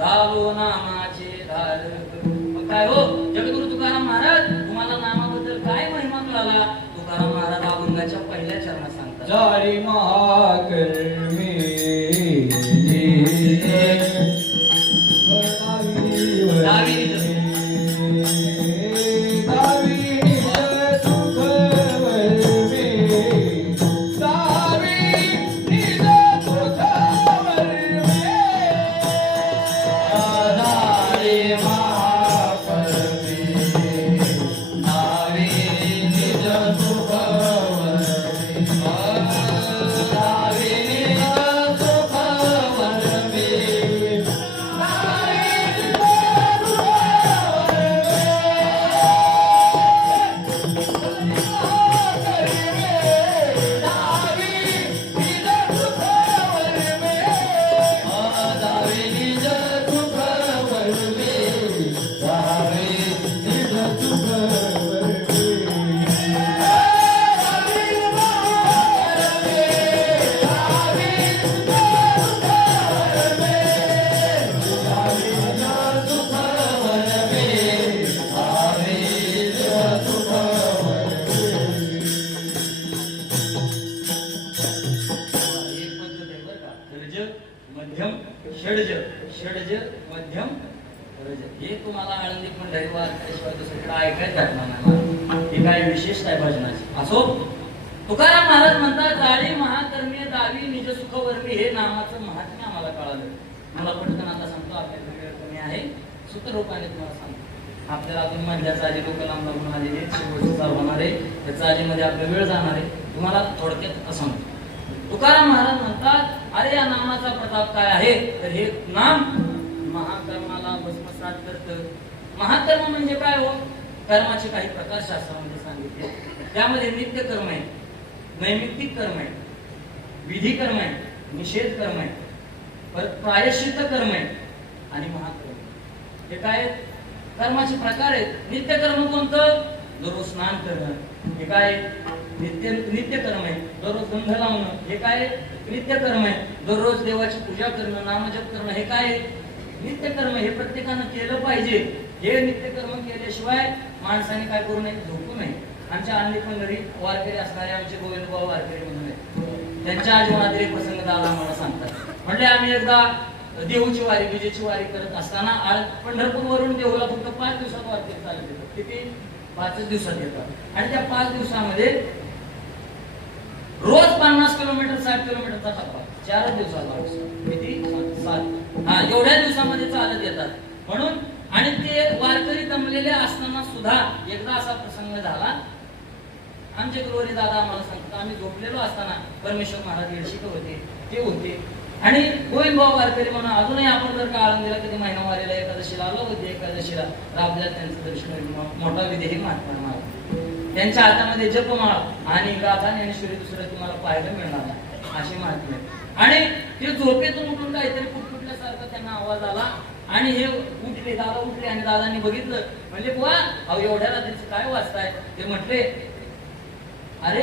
झालो नामाचे धारक. मग काय हो जगद्गुरु तुकाराम महाराज तुम्हाला नामाबद्दल काय महिमा कळाला? तुकाराम महाराज अभंगाच्या पहिल्या चरणात सांगतात जारी महाकर्मी मध्यम षडज षडज मध्यम रज. हे तुम्हाला आळंदी पंढरीवार त्याशिवाय दुसरीकडे ऐकायचं आहे. हे काय विशेष आहे भजनाची. असो तुकाराम महाराज म्हणतात, जाळी महाकर्मी दावी निज सुख वर्मी, हे नामाचं महात्म्य आम्हाला कळालं. मला पटकन आता सांगतो, आपल्याकडे वेळ कमी आहे, सूत्ररूपाने तुम्हाला सांगतो. आपल्याला अजून मधल्या चाली लोक लांब लागून आलेले, शेवटचं चालू होणार आहे, त्या चालीमध्ये आपला वेळ जाणार आहे. तुम्हाला थोडक्यात सांगतो. तुकाराम महाराज म्हणतात, अरे या नामाचा प्रताप काय आहे, तर हे नाम महाकर्माला भस्मसात करतं. महाकर्म म्हणजे काय हो? कर्माचे काही प्रकार शास्त्रामध्ये सांगितले. त्यामध्ये नित्य कर्म आहे, नैमित्तिक कर्म आहे, विधी कर्म आहे, निषेध कर्म आहे, परत प्रायश्चित्त कर्म आहे आणि महाकर्म. हे काय कर्माचे प्रकार आहेत. नित्य कर्म कोणतं? दररोज स्नान करणं, हे काय नित्य कर्म आहे. दररोज गंध लावणं, हे काय नित्य कर्म आहे. दररोज देवाची पूजा करणं, नामजप करणं, हे काय नित्य कर्म. हे प्रत्येकानं केलं पाहिजे. हे नित्य कर्म केल्याशिवाय माणसाने काय करू नये, झोपू नये. आमच्या अन्य पण घरी वारकरी असणारे आमचे गोविंदभाऊ वारकरी म्हणून आहेत. त्यांच्या जीवनातील एक प्रसंग दादा मला सांगतात. म्हणजे आम्ही एकदा देहूची वारी, विजेची वारी करत असताना पंढरपूर वरून देहूला फक्त 5 दिवसात वारकरी चालत येतात. किती? 5 दिवसात येतात. आणि त्या 5 दिवसामध्ये रोज 50 किलोमीटर 60 किलोमीटरचा टप्पा 4 दिवसाला. किती? 7. हा, एवढ्या दिवसामध्ये चालत येतात. म्हणून आणि ते वारकरी दमलेले असताना सुद्धा एकदा असा प्रसंग झाला. आमचे गुरुवारी दादा आम्हाला सांगतात, आम्ही झोपलेलो असताना परमेश्वर महाराज येळशीकर होते, ते होते आणि गोविंदभाऊ वारकरी म्हणून अजूनही आपण जर का आळंदीला कधी महिना वारीला एकादशीला आलो होते, एकादशीला राबल्यात त्यांचं दर्शन, मोठा विधेही महात्मा. त्यांच्या हातामध्ये जपमाळ आणि गाथा ज्ञानेश्वरी दुसरं तुम्हाला पाहायला मिळणार नाही, अशी माहिती आहे. आणि ते झोपेतून उठून काहीतरी कुटकुटल्यासारखं त्यांना आवाज आला आणि हे उठले, दादा उठले आणि दादांनी बघितलं. म्हणजे बुवा, अहो एवढ्या रात्रीचं काय वाचताय? ते म्हटले, अरे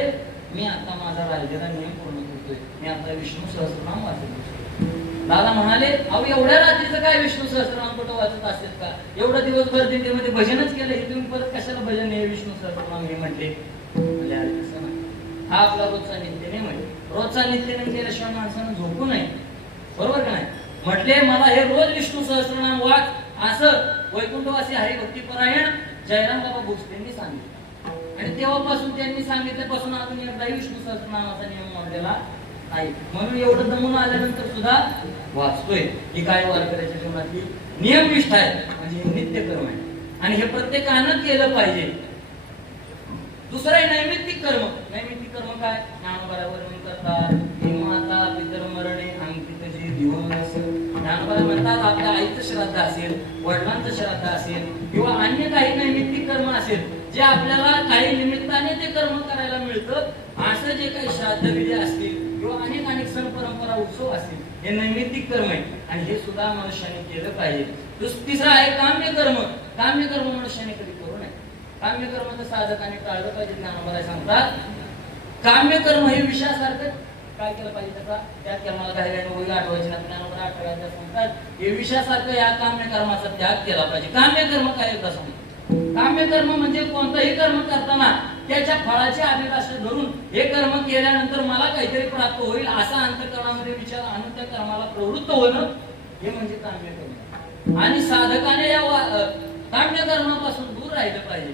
मी आता माझा राहिलेला नियम पूर्ण करतोय, मी आता विष्णू सहस्रनाम वाचत. दादा म्हणाले, अहो एवढ्या रात्रीचं काय विष्णू सहस्रनाम कुठं वाचत असेल का? एवढं दिवसभर दिंडीमध्ये भजनच केलं, हे तुम्ही परत कशाला भजन हे विष्णू सहस्रनाम हे म्हटले? म्हणजे अरे तसं नाही, हा आपला रोजचा नित्यनेम आहे. रोजचा नित्यनेम केल्याशिवाय माणसानं झोपू नये, बरोबर का नाही? म्हटले, मला हे रोज विष्णू सहस्रनाम वाच, असं वैकुंठवासी हरिभक्तीपरायण जयराम बाबा भोसलेंनी सांगितलं. आणि तेव्हापासून त्यांनी सांगितल्यापासून अजून एकदाही विष्णू सहस्रनामाचा नियम मोडलेला नाही. म्हणून एवढं दमून आल्यानंतर सुद्धा वाचतोय. ही काय वारकऱ्याच्या जीवनातील नियमनिष्ठ आहे, म्हणजे हे नित्य कर्म आहे आणि हे प्रत्येकानं केलं पाहिजे. दुसरं आहे नैमित्तिक कर्म. नैमित्तिक कर्म काय? ज्ञानोबाला वर्णन करतात, माता पितर मरणे अंकित जे दिवस. ज्ञानोबा म्हणतात, आपल्या आईचं श्राद्ध असेल, वडिलांचं श्राद्ध असेल किंवा अन्य काही नैमित्तिक कर्म असेल, जे आपल्याला काही निमित्ताने ते कर्म करायला मिळतं, असं जे काही श्राद्ध विधी असतील किंवा अनेक सण परंपरा उत्सव असतील, हे नैमित्तिक कर्म आहे आणि हे सुद्धा मनुष्याने केलं पाहिजे. तिसरं आहे काम्य कर्म. काम्य कर्म मनुष्याने कधी करू नये. काम्य कर्म तर साधकाने टाळलं पाहिजे. ज्ञानोबा सांगतात, काम्य कर्म हे विषयासारखं काय केलं पाहिजे त्याचा, त्यात कर्माला काही वेळ आठवायची ना, ज्ञानोबा आठवायचं सांगतात, हे विषयासारखं या काम्य कर्माचा त्याग केला पाहिजे. काम्य कर्म काय होतं सांगतात? काम्य कर्म म्हणजे कोणतंही कर्म करताना त्याच्या फळाची अभिलाषा धरून हे कर्म केल्यानंतर मला काहीतरी प्राप्त होईल असा अंतःकरणामध्ये विचार आणून त्या कर्माला प्रवृत्त होणं, हे म्हणजे काम्य कर्म. आणि साधकाने या काम्य कर्मापासून दूर राहिलं पाहिजे.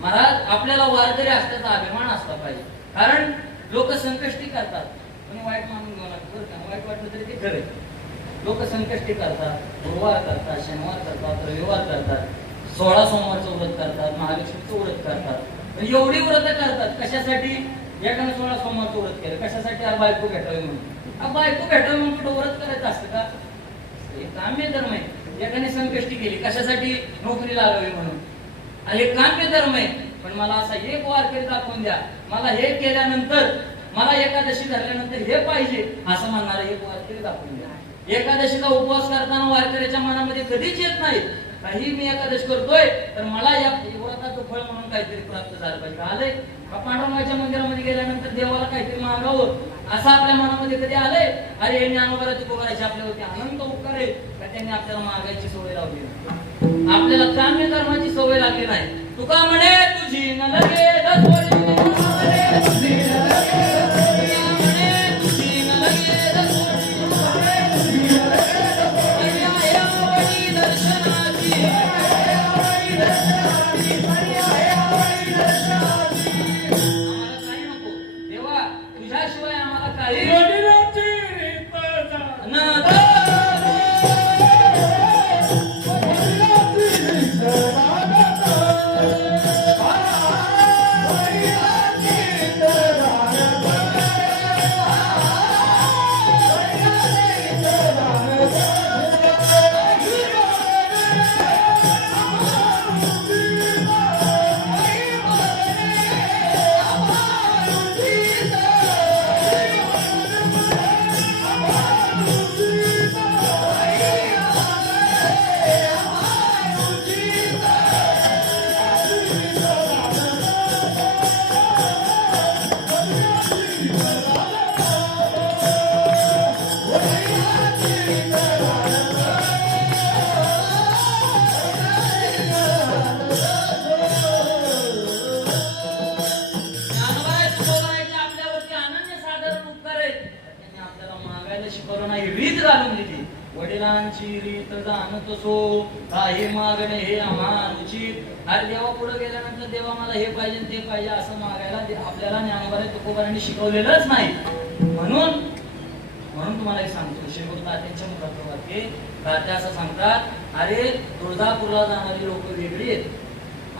महाराज, आपल्याला वारकरी असल्याचा अभिमान असला पाहिजे. कारण लोक संकष्टी करतात, कोणी वाईट मानून घेऊ नका, वाईट वाटलं तरी ते खरे. लोक संकष्टी करतात, गुरुवार करतात, शनिवार करतात, रविवार करतात, 16 सोमवारचं व्रत करतात, महालक्ष्मीचं व्रत करतात. एवढी व्रत करतात कशासाठी? एकाने 16 सोमवारचं व्रत केलं कशासाठी? बायको भेटावी म्हणून. बायको भेटावी म्हणून कुठं व्रत करायचं असतं का? हे काम्य धर्म आहे. एकाने संकष्टी केली कशासाठी? नोकरी लागावी म्हणून. आणि हे काम्य धर्म आहे. पण मला असा एक वारकरी दाखवून द्या, मला हे केल्यानंतर, मला एकादशी धरल्यानंतर हे पाहिजे असं म्हणणारा एक वारकरी दाखवून द्या. एकादशीचा उपवास करताना वारकऱ्याच्या मनामध्ये कधीच येत नाही, काही मी एकादशी करतोय तर मला या व्रताचं फळ म्हणून काहीतरी प्राप्त झालं पाहिजे. आलंय का? पांडुरंगाच्या मंदिरामध्ये गेल्यानंतर देवाला काहीतरी मागावं असं आपल्या मनामध्ये कधी आलंय? अरे हे ज्ञानोबाला तुकोबारायचे आपल्यावरती अनंत उपकार आहे का त्यांनी आपल्याला मागायची सवय लावली नाही, आपल्याला काम्य कर्माची सवय लागली नाही. तुका म्हणे तुझी न लगे दर्शनाची शिकवायला शिकवलं नाही, रीत घालून दिली. वडिलांची रीत जाणत असो काही मागणे हे आम्हाला उचित. अरे देवा पुढे गेल्यानंतर देवा मला हे पाहिजे ते पाहिजे असं मागायला आपल्याला ज्ञानोबा तुकोबारांनी शिकवलेलंच नाही. म्हणून तुम्हाला एक सांगतो, शेवट तात्यांच्या मुखातून वाक्य. तात्या असं सांगतात, अरे तुळजापूरला जाणारी लोक वेगळी आहेत,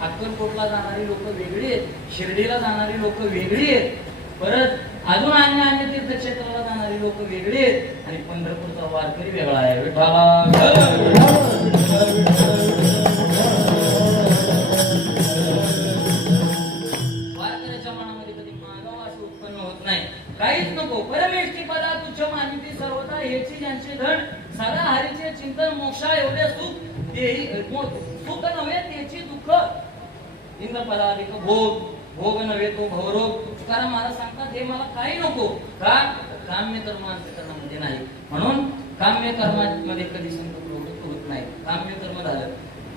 अक्कलकोटला जाणारी लोक वेगळी आहेत, शिर्डीला जाणारी लोक वेगळी आहेत, परत अजून अन्य तीर्थक्षेत्राला जाणारी लोक वेगळी आहेत, आणि पंढरपूरचा वारकरी वेगळा आहे. विठ्ठला वारकऱ्याच्या मनामध्ये कधी मागावा असं उत्पन्न होत नाही. काहीच नको, परमेष्ठी पदा तुच्छ मानिती सर्वता हेची ज्यांचे धन, सदा हरीचे चिंतन मोक्षा एवढे सुख तेही सुख नव्हे त्याची दुःख. इंद्रपदाधिक भोग, भोग नव्हे तो भवरोग. तुकाराम महाराज सांगतात, हे मला काही नको. का? काम्य कर्म अंतःकरणामध्ये नाही. म्हणून काम्य कर्मामध्ये कधी संकल्प होत नाही. काम्य कर्म झालं,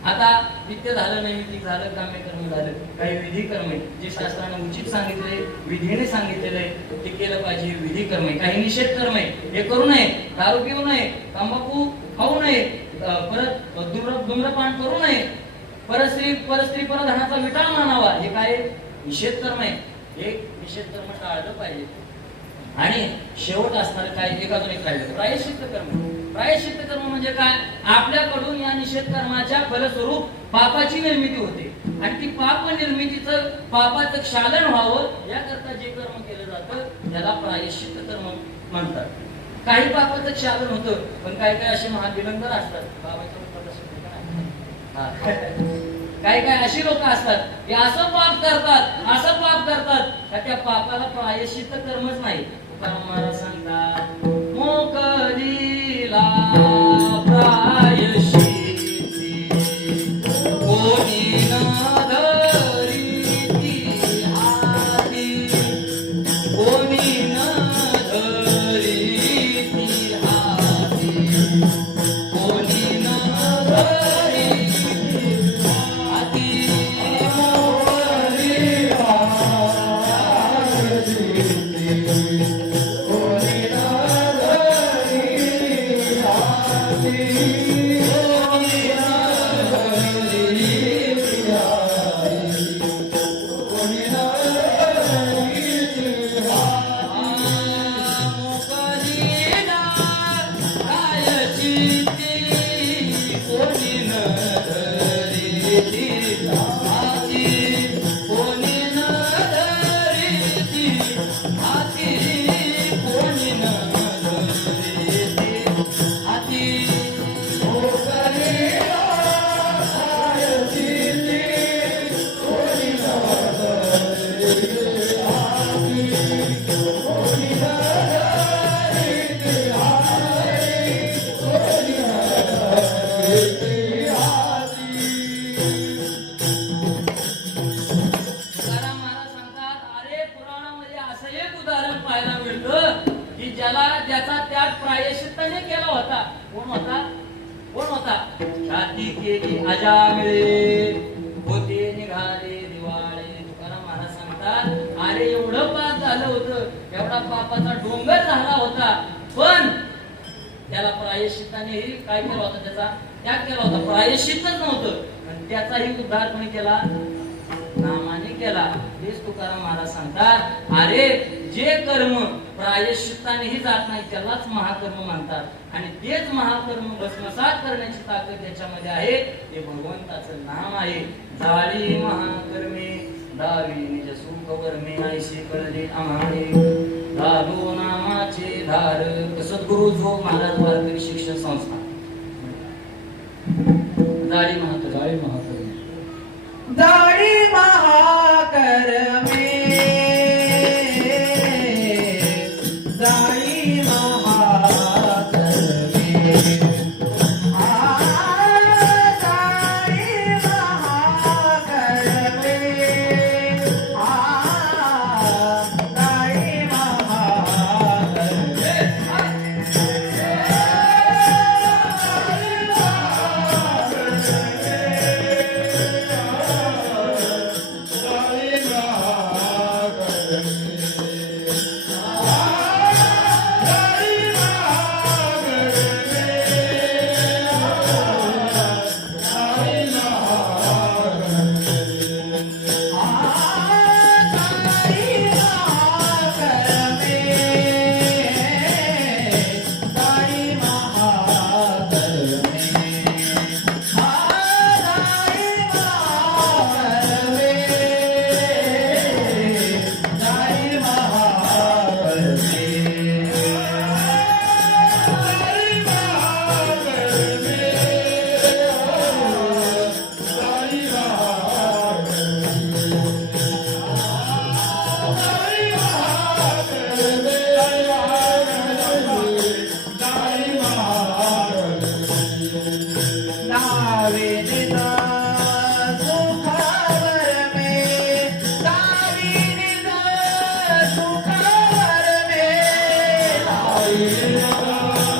आता नित्य झालं, नैमित्तिक झालं, काम्य कर्म झालं. काही विधी कर्म आहे जे शास्त्राने उचित सांगितले, विधीने सांगितलेलं आहे ते केलं पाहिजे, विधी कर्म आहे. काही निषेध कर्म आहे, हे करू नये, दारू पिऊ नये, तंबाखू खाऊ नये, परत धूम्रपान करू नये, परस्त्री परधनाचा विटाळ मानावा, हे काय निषेध कर्म आहे. हे निषेध कर्म टाळलं पाहिजे. आणि शेवट असणार काय, एकातून एक राहिलं प्रायश्चित्त कर्म. प्रायश्चित्त कर्म म्हणजे काय? आपल्याकडून या निषेध कर्माच्या फलस्वरूप पापाची निर्मिती होते, आणि ती पाप निर्मितीचं पापाचं क्षालन व्हावं याकरता जे कर्म केलं जातं त्याला प्रायश्चित्त कर्म म्हणतात. काही पापाचं क्षालन होतं, पण काही काही असे महाविलंगर असतात, बाबाच्या काही काही अशी लोक असतात की असं पाप करतात का त्या पापाला प्रायश्चित्त कर्मच नाही. तुकाराम महाराज सांगतात, मोकलीला प्रायश्चित्ती कोणी न धरिती हाती, कोणी न धरिती हाती, कोणी न ज्याचा त्याग प्रायश्चित्ताने केला होता. कोण होता? छाती केली अजामिळे, होते निघाले दिवाळे. तुकाराम महाराज सांगतात, अरे एवढं पाप झालं होतं, एवढा पापाचा डोंगर झाला होता, पण त्याला प्रायश्चित्ताने काय केला होता, त्याचा त्याग केला होता. प्रायश्चित्तच नव्हतं, आणि त्याचाही उद्धार कोणी केला? नामाने केला. हेच तुकाराम महाराज सांगतात, अरे जे कर्म प्रायश्चित्तानेही जात नाही त्यालाच महाकर्म म्हणतात, आणि तेच महाकर्म भस्मसात करण्याची ताकद त्याच्यामध्ये आहे, ते भगवंताचं नाम आहे. झाली महाकर्मे दावी निज सुख वर्मे, ऐसे कळले आम्हाने झालो नामाचे धारक. सद्गुरु जो महाराज वारकरी शिक्षण संस्था. जाळी महाकर्मे जाळी महाकर्मे, जाळी महाकर्मे, जाळी महाकर्मे, जाळी महाकर्मे. ग